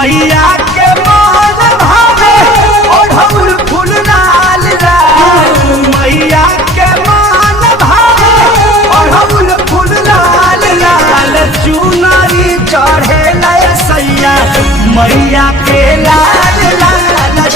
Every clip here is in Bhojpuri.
मैया के मन भावे ओढ़ौल फूल लाल लाल। मैया के मन भावे ओढ़ौल फूल लाल लाल। चुनरी चढ़े लय सैया मैया के लाल लाल।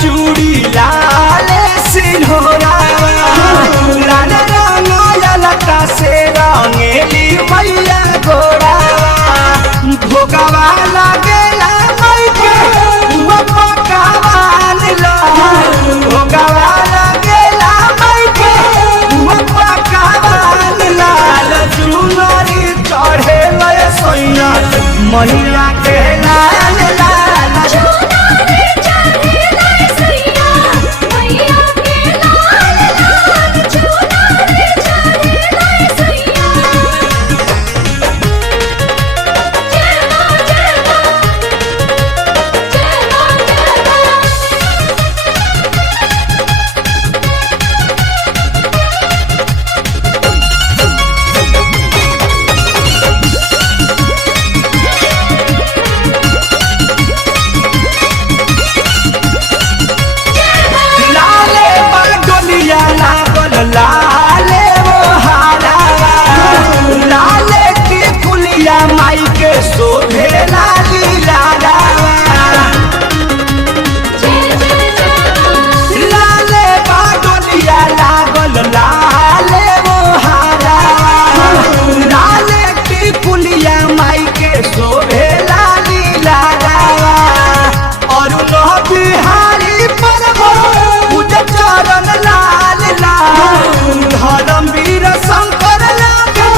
चूड़ी लाल सिंहोरावा लाल रंग लता से रंगेली मैया गोरावा। भोगवा लगेला मई के पकावान ला। भोगवा लगेला मई के पकावान लाल। चुनरी चढ़े लय सैया मैया के लाल लाल। लाले वो हारावा लाले की कुलिया माई के शोभे लाली लालावा। लाले बागोलिया लागल लाले वो हारावा लाले की कुलिया माई के शोभे लाली लालावा। और लो बिहारी परबो पूजा चरण लाल लाल। धर्मवीर शंकर लागे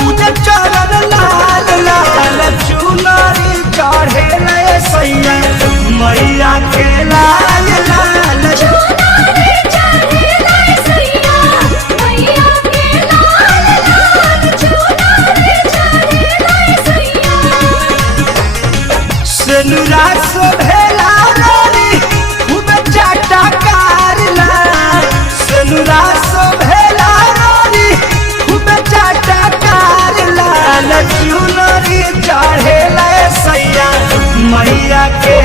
पूजा चरण लाल लाल। चुनरी चढ़े लय सैया मैया के लाल लाल। सेनुरा शोभेला रानी खूब चाटा कारला। सेनुरा शोभेला रानी खूब चाटा कारला। चुनरी चढ़े लय सैया मैया के